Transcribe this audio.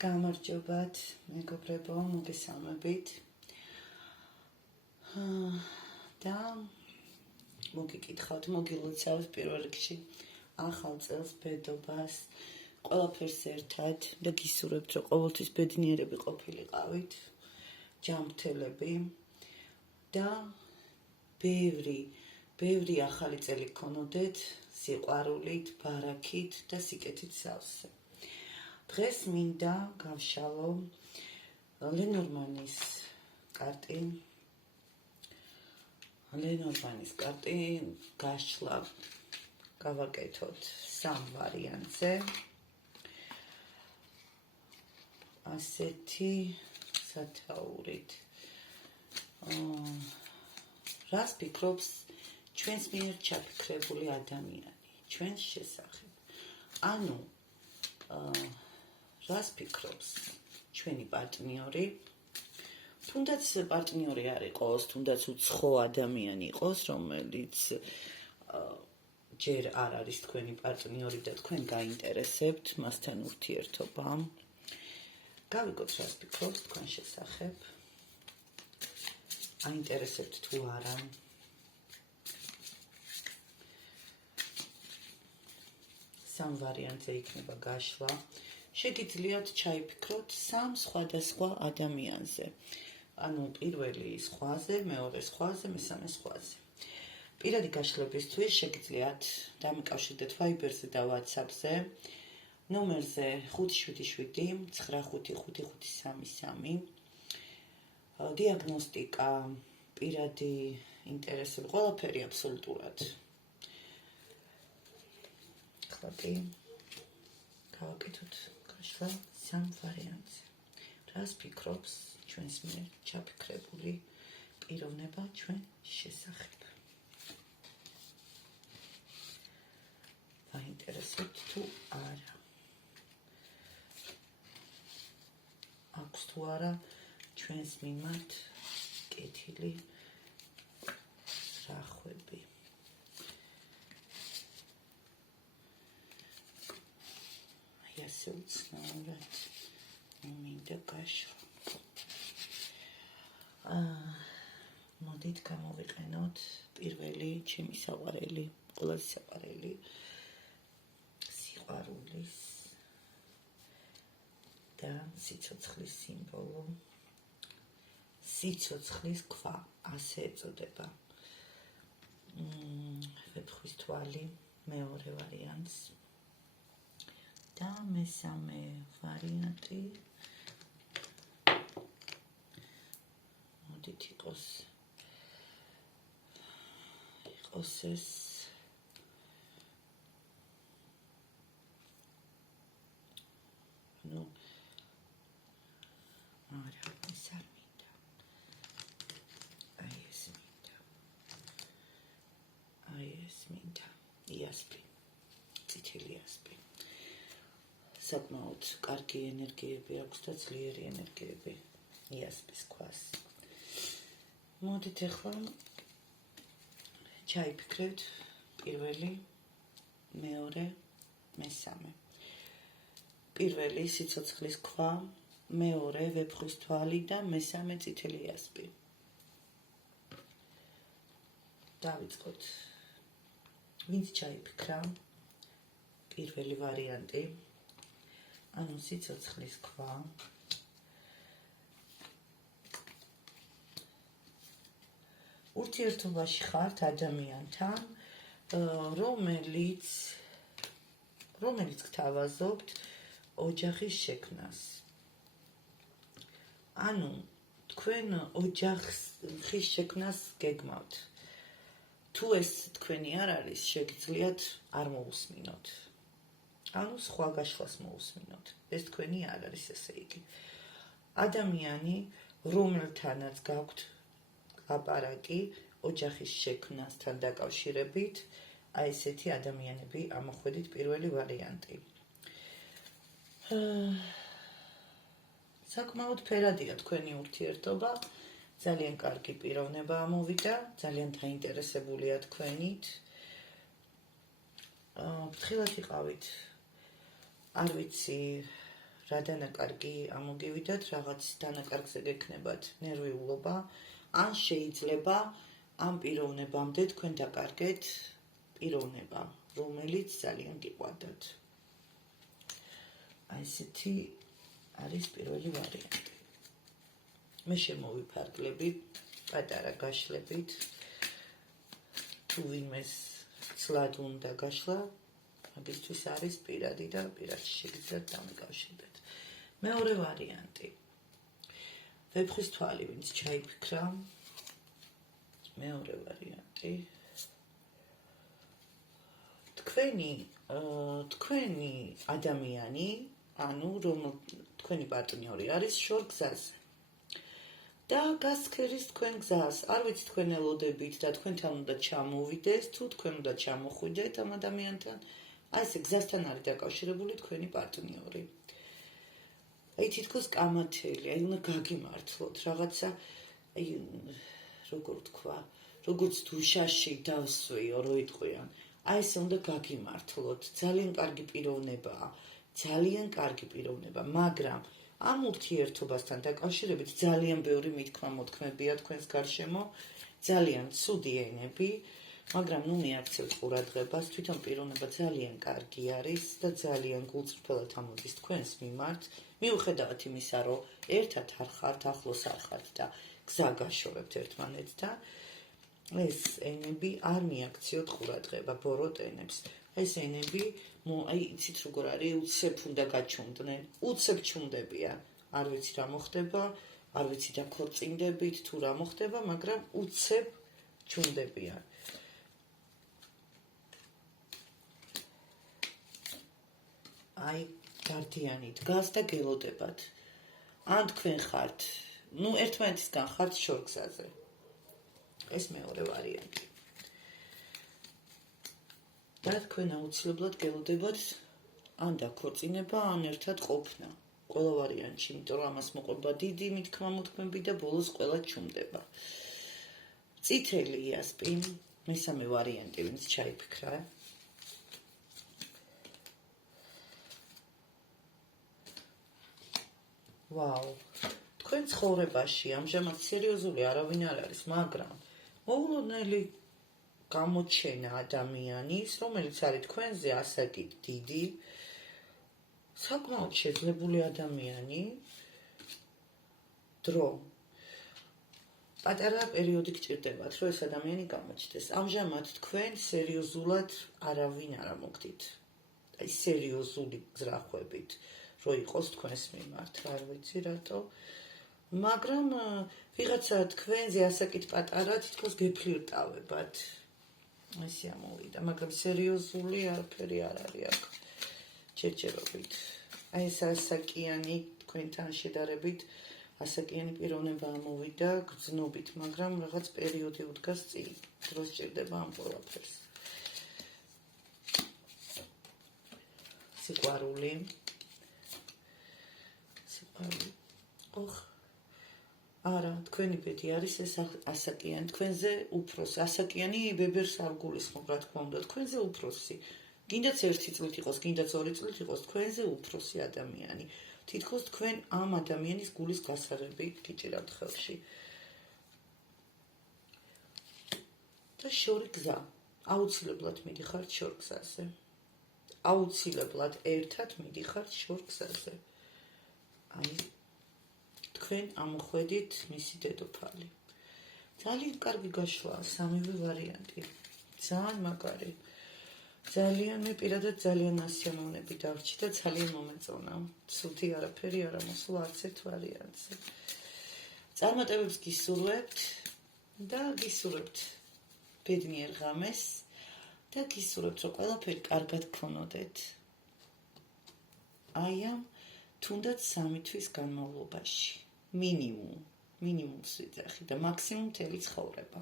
გამარჯობათ, მეგობრებო, მოგესალმებით. და მოგიკითხავთ, მოგილოცავთ პირველ რიგში ახალ წელს, ბედობას, ყველაფერს ერთად და გისურვებთ, რომ ყოველთვის ბედნიერები ყოფილიყავით, ჯანმრთელები და ბევრი ახალი წელი გქონოდეთ სიყვარულით, ბარაქით და სიკეთით სავსე. დღეს მინდა გავშალო ლენორმანის კარტი გაშლა გავაკეთოთ სამ ვარიანტზე. ასეთი სათაურით. რას ფიქრობს ჩვენს მიერ ჩაფიქრებული ადამიანი, ჩვენს შესახებ? ანუ რას ფიქრობს ჩვენი პარტნიორი? თუნდაც პარტნიორი არ იყოს, თუნდაც უცხო ადამიანი იყოს, რომელიც ჯერ არ არის თქვენი პარტნიორი და თქვენ გაინტერესებთ მასთან ურთიერთობა. გავიგოთ, რას ფიქრობს თქვენ შესახებ. აინტერესებთ თუ არა. სამ ვარიანტზე იქნება გაშლა. შეგიძლიათ ჩაიფიქროთ სამ სხვადასხვა ადამიანზე. ანუ პირველი სხვაზე, მეორე სხვაზე, მესამე სხვაზე. პირადი გაშლებისთვის შეგიძლიათ დამიკავშირდეთ Viber-ზე და WhatsApp-ზე ნომერზე 577 955533. დიაგნოსტიკა, პირადი ინტერესები, ყველაფერი აბსოლუტურად. ახლა კი გავაკეთოთ გაშლა სამ ვარიანტზე. რას ფიქრობს ჩვენს მიერ ჩაფიქრებული პიროვნება ჩვენ შესახებ? აინტერესებთ თუ არა? აქვს თუ არა ჩვენს მიმართ კეთილი რახვები? ასე უცნაურად მინდა გაშლა. მოდით გამოვიყენოთ პირველი ჩემი საყვარელი, ყველაზე საყვარელი სიყვარულის და სიცოცხლის სიმბოლო. სიცოცხლის ქვა, ასე ეწოდება. ვეფხვის თვალი, მეორე ვარიანტს. და მესამე ვარიანტი. მოდით იყოს ეს არა, ეს არ მინდა. ეს მინდა. იასპი, წითელი იასპი. საკმაოდ კარგი ენერგიები აქვს და ძლიერი ენერგიები იასპის ქვას. მოდით ახლა ჩაიფიქრეთ პირველი, მეორე, მესამე. პირველი სიცოცხლის ქვა, მეორე ვეფხვის თვალი და მესამე წითელი იასპი. დავიწყოთ. ვინც ჩაიფიქრა პირველი ვარიანტი, ანუ სიცოცხლის ქვა. ურთიერთობაში ხართ ადამიანთან, რომელიც გთავაზობთ ოჯახის შექმნას. ანუ თქვენ ოჯახის შექმნას გეგმავთ. თუ ეს თქვენი არ არის, შეგიძლიათ არ მოусმინოთ. ანუ სხვა გაშლას მოусმინოთ. ეს თქვენი არ არის, ესე იგი. ადამიანი, რომელთანაც გაქვთ ლაპარაკი ოჯახის შექმნასთან დაკავშირებით, აი ესეთი ადამიანები ამოხვედით პირველი ვარიანტი. საკმაოდ ფერადია თქვენი ურთიერთობა, ძალიან კარგი პიროვნება ამოვიდა, ძალიან დაინტერესებულია თქვენით. ფრთხილად იყავით, არ ვიცი რა დანაკარგი ამოგივიდათ, რაღაც დანაკარგზე გექნებათ ნერვიულობა, ან შეიძლება ამ პიროვნებამდე თქვენ დაკარგეთ პიროვნება, რომელიც ძალიან გიყვარდათ. აი ესეთი არის პირველი ვარიანტი. მე შემოვიფარგლები პატარა გაშლებით, თუ ვინმეს ცლად უნდა გაშლა, მაგისთვის არის პირადი და პირადში შეგიძლიათ დამიკავშირდეთ. მეორე ვარიანტი. ვეფხვის თვალი, ვინც ჩაიფიქრა. მეორე ვარიანტი. თქვენი ადამიანი, ანუ თქვენი პარტნიორი არის შორგზაზე. და გასცქერის თქვენ გზას, არ ვიცი თქვენ ელოდებით და თქვენთან უნდა ჩამოვიდეს, თუ თქვენ უნდა ჩამოხვიდეთ ამ ადამიანთან, აი ესე გზასთან არის დაკავშირებული თქვენი პარტნიორი. აი თითქოს კამათელი, აი უნდა გაგიმართლოთ, რაღაცა, აი როგორ თქვა, როგორც დუშაში დავსვიო, რო იტყვიან, აი ესე უნდა გაგიმართლოთ, ძალიან კარგი პიროვნება, მაგრამ ამ ურთიერთობასთან დაკავშირებით ძალიან ბევრი მითქმა-მოთქმებია თქვენს გარშემო, ძალიან ცუდი ენები, მაგრამ მიაქცევთ ყურადღებას, თვითონ პიროვნება ძალიან კარგი არის და ძალიან გულწრფელად ამოდის თქვენს მიმართ, მიუხედავად იმისა, რომ ერთად არ ხართ, ახლოს არ ხართ და გზა გაშორებთ ერთმანეთთან, ეს ენები არ მიაქციოთ ყურადღება, ბოროტ ენებს. ეს ენები, აი იცით როგორ არის, უცებ უნდა გაჩუმდნენ, უცებ ჩუმდებიან. არ ვიცი რა მოხდება, არ ვიცი დაქორწინდებით თუ რა მოხდება, მაგრამ უცებ ჩუმდებიან. აი დარდიანი დგას და გელოდებათ. ან თქვენ ხართ, ერთმანეთისგან ხართ შორგზაზე. ეს მეორე ვარიანტი. და თქვენ აუცილებლად გელოდებათ ან დაქორწინება, ან ერთად ყოფნა. ყველა ვარიანტში, იმიტომ რომ ამას მოყვება დიდი მითქმა-მოთქმები და ბოლოს ყველა ჩუმდება. წითელი იასპი, მესამე ვარიანტი, ვინც ჩაიფიქრა. ვაუ, თქვენ ცხოვრებაში ამჟამად სერიოზული არავინ არ არის, მაგრამ მოულოდნელი გამოჩენა ადამიანის, რომელიც არის თქვენზე ასაკით დიდი, საკმაოდ შეძლებული ადამიანი, დრო. პატარა პერიოდი გჭირდებათ, რომ ეს ადამიანი გამოჩნდეს. ამჟამად თქვენ სერიოზულად არავინ არ ამოგდით. აი სერიოზული ზრახვებით, რომ იყოს თქვენს მიმართ, არ ვიცი რატო. მაგრამ ვიღაცა თქვენზე ასაკით პატარა თითქოს გეფლირტავებათ. ესე ამოვიდა, მაგრამ სერიოზული არაფერი არ არის აქ. ჯერჯერობით. აი ეს ასაკიანი თქვენთან შედარებით ასაკიანი პიროვნება ამოვიდა გრძნობით, მაგრამ რაღაც პერიოდი უდგას წინ. დრო სჭირდება ამ ყველაფერს. სიყვარული. არა, თქვენი ბედი არის ეს ასაკიანი, თქვენზე უფროსი. ასაკიანი ბებერს არ გულისხმობ, რა თქმა უნდა, თქვენზე უფროსი. გინდაც 1 წლით იყოს, გინდაც 2 წლით იყოს, თქვენზე უფროსი ადამიანი. თითქოს თქვენ ამ ადამიანის გულის გასაღები გიჭირავთ ხელში. და შორი გზა. აუცილებლად მიდიხართ შორგზაზე. აუცილებლად ერთად მიდიხართ შორგზაზე. აი თქვენ ამოხვედით მისი დედოფალი. ძალიან კარგი გაშლაა სამივე ვარიანტი. ძალიან მაგარი. ძალიან მე პირადად ძალიან ასიამოვნები დავრჩი და ძალიან მომეწონა. ცუდი არაფერი არ ამოსულა არც ერთ ვარიანტზე. წარმატებებს გისურვებთ და გისურვებთ ბედნიერ ღამეს და გისურვებთ, რომ ყველაფერი კარგად გქონოდეთ. აი ამ თუნდაც 3 თვის განმავლობაში. მინიმუმს ვიძახი და მაქსიმუმ მთელი ცხოვრება.